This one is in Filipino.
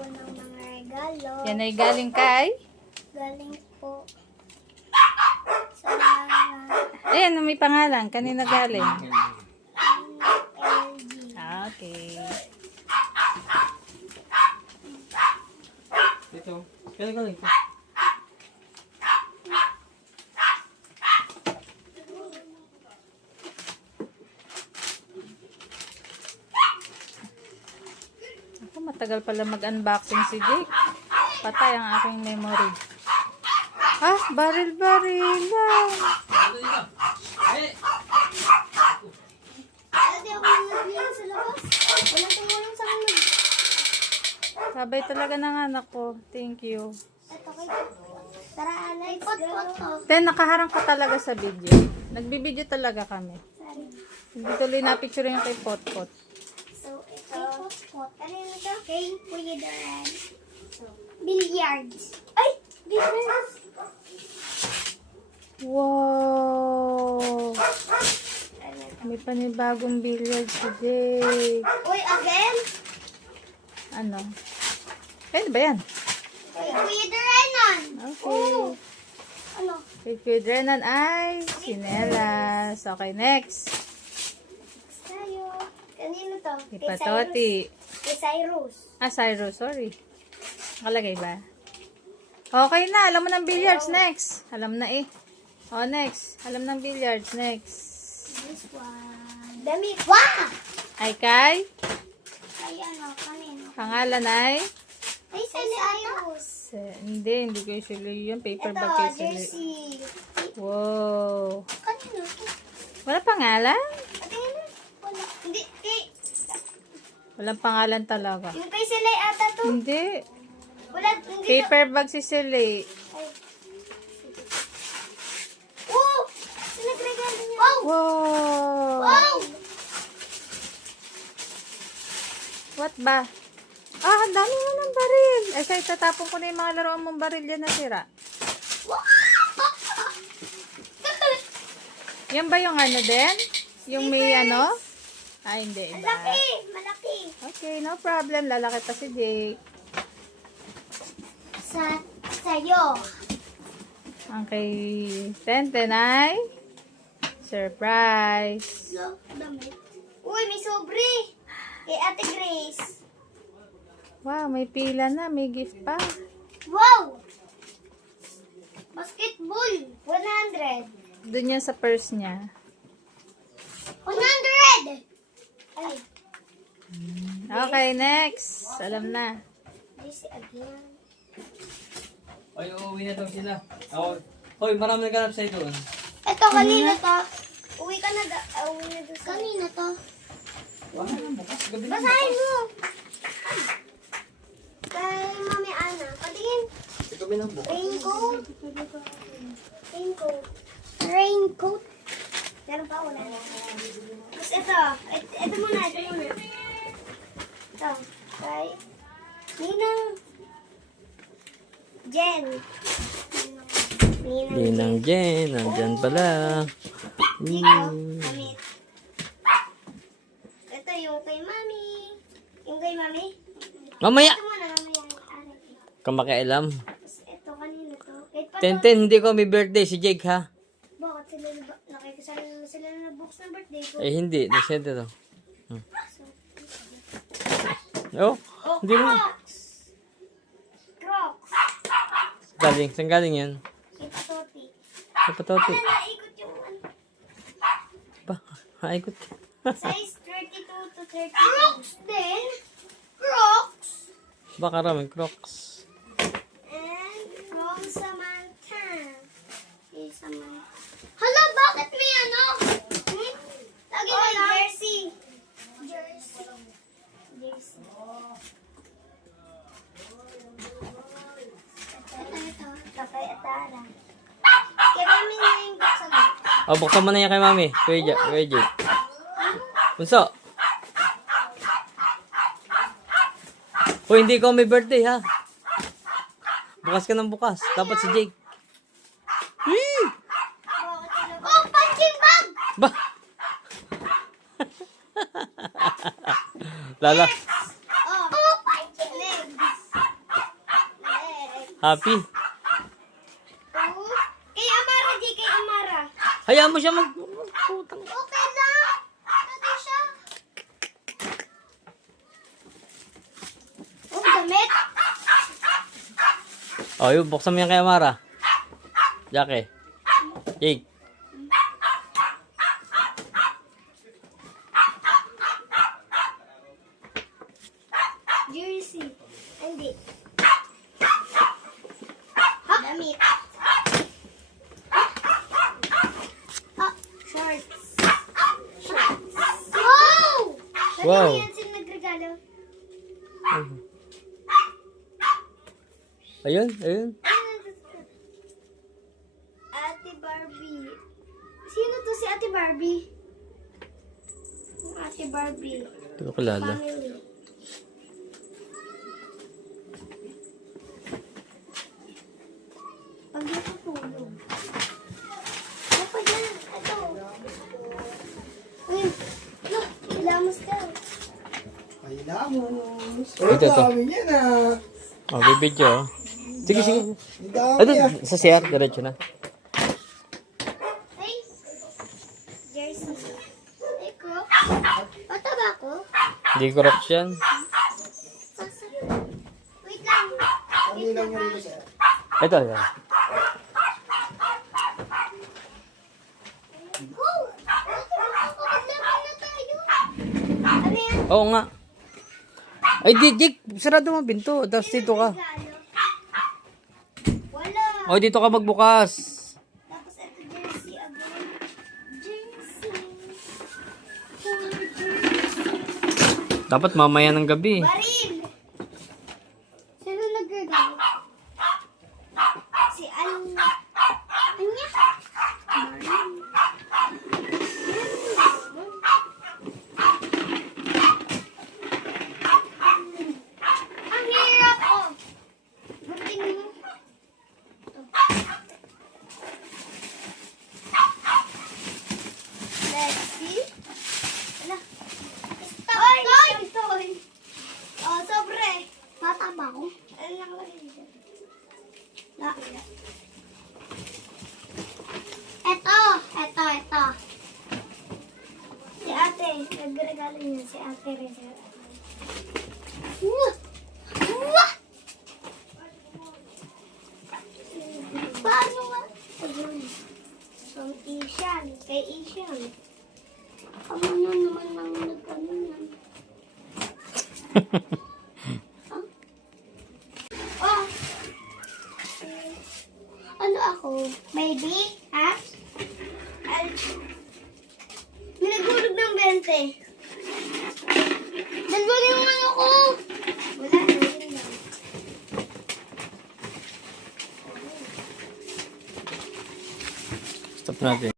po ng mga regalo. Yan ay galing kay? Galing po sa mga Ayan, may pangalan. Kanina galing. LG. Okay. Dito. Kaya galing ko. Ako, matagal pala mag-unboxing si Jake. Patay ang aking memory. Ah, baril-baril lang. Ate, ako nagbiyan sa labas. Walang tumulong sa akin. Sabay talaga ng anak ko. Thank you. Ito kay Tara, Alex. Pot-pot to. Then, nakaharang ka talaga sa video. Nagbibideo talaga kami. Sorry. Hindi tuloy na picture yung kay Pot-Pot. So, ito. Kay pot-pot. Ano yun ito? Kay Kuya Daran. So, billiards. Ay! Billiards! Wow! Ano ito? May panibagong billiard si Jake. Uy, again? Ano? Pwede ba yan? Kay Kuya Daranan. Okay. Ano? Kay Pedrenan ay sinelas. Okay, next. Tayo. Kanino to? Kay Cyrus. Patoti. Kay Cyrus. Ah, Cyrus, sorry. Nakalagay ba? Okay na, alam mo ng billiards. Next. Alam na eh. Oh, next. Alam ng billiards. Next. This one. Dami. Wow! Ay kay? Ay, ano? Kanino? Pangalan ay? Ay, Cyrus. Hindi ko sili yun. Paper Ito, bag kayo sili. jersey. Wow. Kanino? Wala pangalan? Tingnan mo. Wala. Hindi. Walang pangalan talaga. Yung kay Silay ata to. Hindi. Wala. Hindi to. Paper bag si Sili. Ay. Oh! Sinagregalo niya. Wow! Wow. Wow! What ba? Ah, ang dami mo ng baril. Ay, say, tatapon ko na yung mga laruan mong baril yan nasira. Yan ba yung ano din? Yung may ano? Ay, hindi. Iba. Malaki! Malaki! Okay, no problem. Lalaki pa si Jake. Sa'yo. Ang kay Tenten ay surprise. So, damit. Uy, may sobre! Kay Ate Grace. Wow, may pila na. May gift pa. Wow! Basketball. 100. Doon yan sa purse niya. 100! Ay, Okay, next. Alam na. this again. Ay, uuwi na daw sila. Ako. Hoy, marami naghanap sa'yo doon. Ito, kanina to. Uwi ka na uwi na doon. Kanina to. Baka na, bukas gabi na. Basahin mo. Ay. Kay Mami Ana. Patingin. Gabi na bukas. Raincoat. Raincoat. Raincoat. Meron pa, wala na. Tapos ito. Ito muna, ito muna. Ito. Kay Ninang Jen. Ninang Jen, nandyan pala. Dito, damit. Ito yung kay Mami. Yung kay Mami. Mamaya! Ito muna, mamaya. Kamakialam. Tapos ito, kanina to. Kay Pato. Tenten, hindi ko may birthday si Jake ha. Bakit sila nakikisala na sila na box ng birthday ko? Eh hindi, nasend ito. So, Oh, oh, hindi mo. Crocs! Crocs! Galing, saan galing yan? Kay Patoti. Sa patoti. Ano na, ikot yung ano. Ba, haikot. Size 32 to 32. Crocs din? Crocs? Baka raming crocs. And from Samantha. Kay Samantha. Hala, bakit may ano? Hmm? Lagi may jersey. Jersey. Jersey. Ito. Ito kay Atara. Kaya mami na yung buksan mo. Oh, buksan mo na yan kay mami. Kuya Jake. Bunso. Oh, hindi ko may birthday ha. Bukas ka ng bukas. Dapat si Jake. Oh, punching bag! Ba? Lala. Oh, punching legs. Happy. Oh. Kay Amara, di kay Amara. Hayaan mo siya mag... Okay lang. Pwede siya. Oh, damit. Oh, yun, buksan mo yan kay Amara. Jackie. Jake. Jersey. Hindi. Damit. Shorts. Shorts. Wow! Wow. Ano yan sino nagregalo? Ayun, ayun. Ate Barbie. Sino to si Ate Barbie? Ate Barbie. Hindi ko kilala. Family. Pag natutulog. Ano pa yan? Ito. Uy, look, ilamos ka. Ay, lamos. Ito, ito. Dami niya na. Oh, bibidyo. Oh. Sige, sige. Ang dami Ito, ah. sa CR, diretso na. Ay, jersey. Eko. Bata ba ako? Hindi ko rocks yan. Wait lang. Ano lang yung rin siya? Ito, yan. Go! Maglaro na tayo. Ano yan? Oo nga. Ay, Jake, sarado mo pinto. Tapos dito ka. Regalo. Wala. O, dito ka magbukas. Tapos ito jersey again. Jersey. Dapat mamaya ng gabi. Baril! Sino nagregalo? Si Anya. Anya? Baril. Ang hirap oh. Gunting mo. Let's see. Ala. Toy! Oh, sobre. Bata ba ako? Ano lang ba dito? Ito. Si ate. Nagregalo niya si ate Rizal. Paano nga? Ayun. From Asian. Kay Asian. Ano naman lang nagkano yan? Oh. Ano ako? Baby? Ha? May nagulog ng 20. Nagulog yung ano ko. Wala. Yun lang. Stop natin.